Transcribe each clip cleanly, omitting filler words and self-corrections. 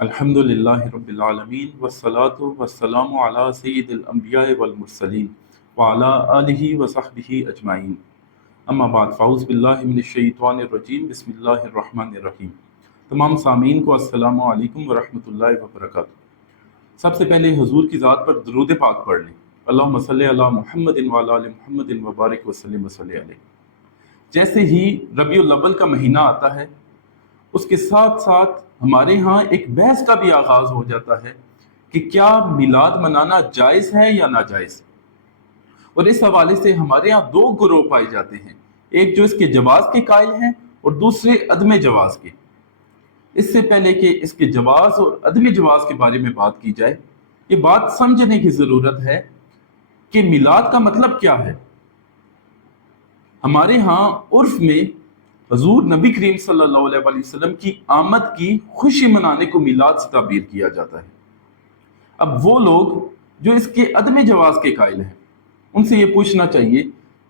الحمدللہ رب العالمین والصلاة والسلام علی سید الانبیاء والمرسلین وعلی آلہ وصحبہ اجمعین اما بعد فاعوذ باللہ من الشیطان الرجیم بسم اللہ الرحمن الرحیم۔ تمام سامعین کو السلام علیکم ورحمۃ اللہ وبرکاتہ۔ سب سے پہلے حضور کی ذات پر درود پاک پڑھ لیں۔ اللہم صلی علی محمد وعلی آل محمد وبارک وسلم وصلی علیہ۔ جیسے ہی ربیع الاول کا مہینہ آتا ہے اس کے ساتھ ساتھ ہمارے ہاں ایک بحث کا بھی آغاز ہو جاتا ہے کہ کیا میلاد منانا جائز ہے یا ناجائز، اور اس حوالے سے ہمارے ہاں دو گروہ پائے جاتے ہیں، ایک جو اس کے جواز کے قائل ہیں اور دوسرے عدم جواز کے۔ اس سے پہلے کہ اس کے جواز اور عدم جواز کے بارے میں بات کی جائے، یہ بات سمجھنے کی ضرورت ہے کہ میلاد کا مطلب کیا ہے۔ ہمارے ہاں عرف میں حضور نبی کریم صلی اللہ علیہ وآلہ وسلم کی آمد کی خوشی منانے کو میلاد سے تعبیر کیا جاتا ہے۔ اب وہ لوگ جو اس کے عدم جواز کے قائل ہیں ان سے یہ پوچھنا چاہیے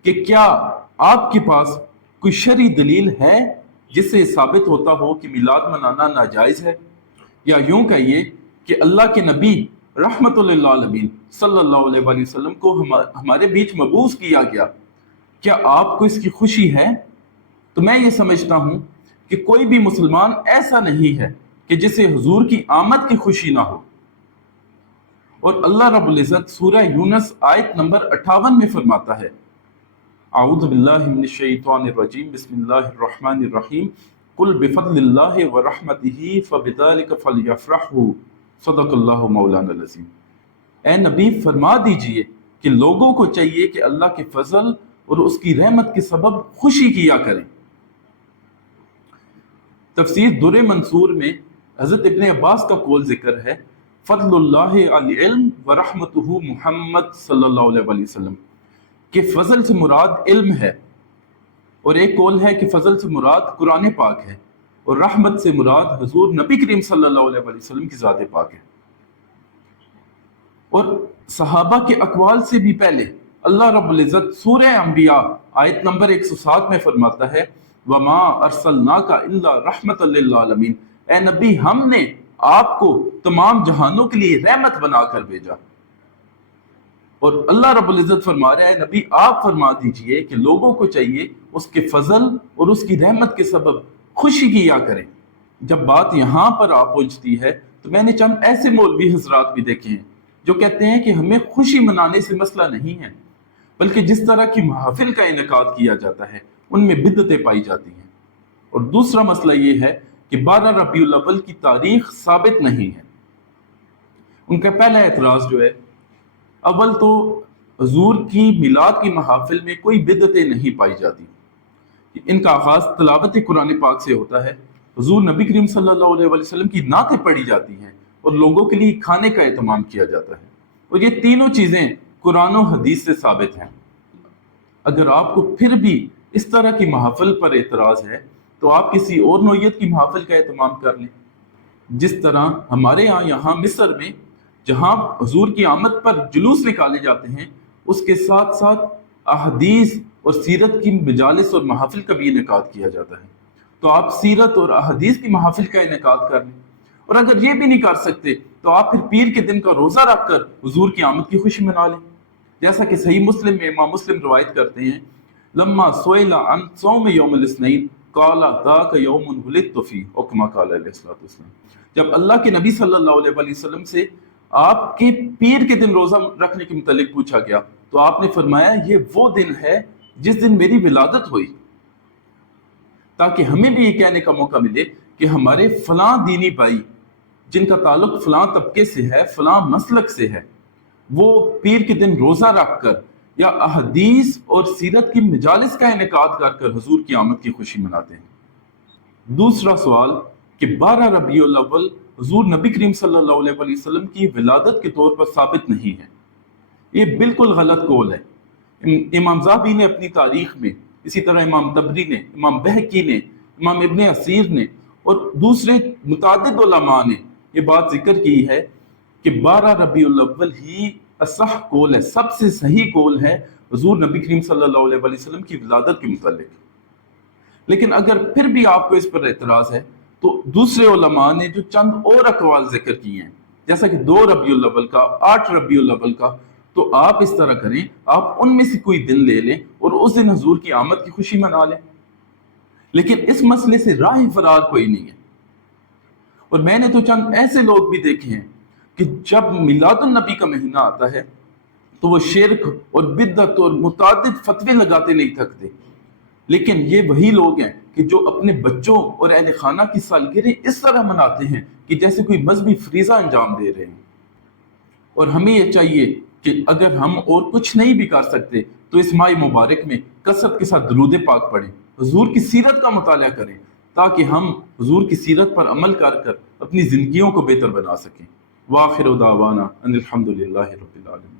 کہ کیا آپ کے پاس کوئی شرعی دلیل ہے جس سے ثابت ہوتا ہو کہ میلاد منانا ناجائز ہے، یا یوں کہیے کہ اللہ کے نبی رحمت للعالمین صلی اللہ علیہ وآلہ وسلم کو ہمارے بیچ مبعوث کیا گیا، کیا آپ کو اس کی خوشی ہے؟ تو میں یہ سمجھتا ہوں کہ کوئی بھی مسلمان ایسا نہیں ہے کہ جسے حضور کی آمد کی خوشی نہ ہو۔ اور اللہ رب العزت سورہ یونس آیت نمبر 58 میں فرماتا ہے، اعوذ باللہ من الشیطان الرجیم بسم اللہ الرحمن الرحیم قل بفضل اللہ ورحمتہ فبذلک فلیفرحوا صدق اللہ مولانا العظیم۔ اے نبی فرما دیجئے کہ لوگوں کو چاہیے کہ اللہ کے فضل اور اس کی رحمت کے سبب خوشی کیا کریں۔ تفسیر در منصور میں حضرت ابن عباس کا قول ذکر ہے، فضل اللہ علی علم ورحمتہ محمد صلی اللہ علیہ وآلہ وسلم، کہ فضل سے مراد علم ہے، اور ایک قول ہے کہ فضل سے مراد قرآن پاک ہے، اور رحمت سے مراد حضور نبی کریم صلی اللہ علیہ وآلہ وسلم کی ذات پاک ہے۔ اور صحابہ کے اقوال سے بھی پہلے اللہ رب العزت سورہ انبیاء آیت نمبر 107 میں فرماتا ہے، وَمَا أَرْسَلْنَاكَ إِلَّا رَحْمَةً لِّلْعَالَمِينَ، اے نبی ہم نے آپ کو تمام جہانوں کے لیے رحمت بنا کر بھیجا۔ اور اللہ رب العزت فرما رہا ہے، نبی آپ فرما دیجئے کہ لوگوں کو چاہیے اس کے فضل اور اس کی رحمت کے سبب خوشی کیا کریں۔ جب بات یہاں پر آ پہنچتی ہے تو میں نے چند ایسے مولوی حضرات بھی دیکھے ہیں جو کہتے ہیں کہ ہمیں خوشی منانے سے مسئلہ نہیں ہے، بلکہ جس طرح کی محافل کا انعقاد کیا جاتا ہے ان میں بدعتیں پائی جاتی ہیں۔ اور دوسرا مسئلہ یہ ہے کہ 12 ربیع الاول کی تاریخ ثابت نہیں ہے۔ ان کا پہلا اعتراض جو ہے، اول تو حضور کی میلاد کی محافل میں کوئی بدعتیں نہیں پائی جاتی۔ ان کا آغاز تلاوت قرآن پاک سے ہوتا ہے، حضور نبی کریم صلی اللہ علیہ وآلہ وسلم کی نعتیں پڑھی جاتی ہیں، اور لوگوں کے لیے کھانے کا اہتمام کیا جاتا ہے، اور یہ تینوں چیزیں قرآن و حدیث سے ثابت ہیں۔ اگر آپ کو پھر بھی اس طرح کی محافل پر اعتراض ہے تو آپ کسی اور نوعیت کی محافل کا اہتمام کر لیں۔ جس طرح ہمارے یہاں مصر میں جہاں حضور کی آمد پر جلوس نکالے جاتے ہیں، اس کے ساتھ ساتھ احادیث اور سیرت کی مجالس اور محافل کا بھی انعقاد کیا جاتا ہے، تو آپ سیرت اور احادیث کی محافل کا انعقاد کر لیں۔ اور اگر یہ بھی نہیں کر سکتے تو آپ پھر پیر کے دن کا روزہ رکھ کر حضور کی آمد کی خوشی منا لیں، جیسا کہ صحیح مسلم میں امام مسلم روایت کرتے ہیں، لما سئل عن صوم یوم الاثنین قال ذاک یوم ولدت فیہ، او کما قال علیہ الصلوۃ والسلام۔ جب اللہ کے نبی صلی اللہ علیہ وآلہ وسلم سے آپ کے پیر کے دن روزہ رکھنے کے متعلق پوچھا گیا تو آپ نے فرمایا یہ وہ دن ہے جس دن میری ولادت ہوئی، تاکہ ہمیں بھی یہ کہنے کا موقع ملے کہ ہمارے فلاں دینی بھائی جن کا تعلق فلاں طبقے سے ہے، فلاں مسلک سے ہے، وہ پیر کے دن روزہ رکھ کر یا احادیث اور سیرت کی مجالس کا انعقاد کر کر حضور کی آمد کی خوشی مناتے ہیں۔ دوسرا سوال کہ 12 ربیع الاول حضور نبی کریم صلی اللہ علیہ وآلہ وسلم کی ولادت کے طور پر ثابت نہیں ہے، یہ بالکل غلط قول ہے۔ امام ذہبی نے اپنی تاریخ میں، اسی طرح امام طبری نے، امام بہقی نے، امام ابن اسیر نے اور دوسرے متعدد علماء نے یہ بات ذکر کی ہے کہ 12 ربیع الاول ہی اصح قول ہے، سب سے صحیح قول ہے حضور نبی کریم صلی اللہ علیہ وآلہ وسلم کی ولادت کے متعلق۔ لیکن اگر پھر بھی آپ کو اس پر اعتراض ہے تو دوسرے علماء نے جو چند اور اقوال ذکر کیے ہیں، جیسا کہ 2 ربیع الاول کا، 8 ربیع الاول کا، تو آپ اس طرح کریں، آپ ان میں سے کوئی دن لے لیں اور اس دن حضور کی آمد کی خوشی منا لیں۔ لیکن اس مسئلے سے راہ فرار کوئی نہیں ہے۔ اور میں نے تو چند ایسے لوگ بھی دیکھے ہیں کہ جب میلاد النبی کا مہینہ آتا ہے تو وہ شرک اور بدعت اور متعدد فتوے لگاتے نہیں تھکتے، لیکن یہ وہی لوگ ہیں کہ جو اپنے بچوں اور اہل خانہ کی سالگرہ اس طرح مناتے ہیں کہ جیسے کوئی مذہبی فریضہ انجام دے رہے ہیں۔ اور ہمیں یہ چاہیے کہ اگر ہم اور کچھ نہیں بھی کر سکتے تو اس ماہ مبارک میں کثرت کے ساتھ درود پاک پڑھیں، حضور کی سیرت کا مطالعہ کریں، تاکہ ہم حضور کی سیرت پر عمل کر اپنی زندگیوں کو بہتر بنا سکیں۔ وآخر دعوانا ان الحمد للہ رب العالمین۔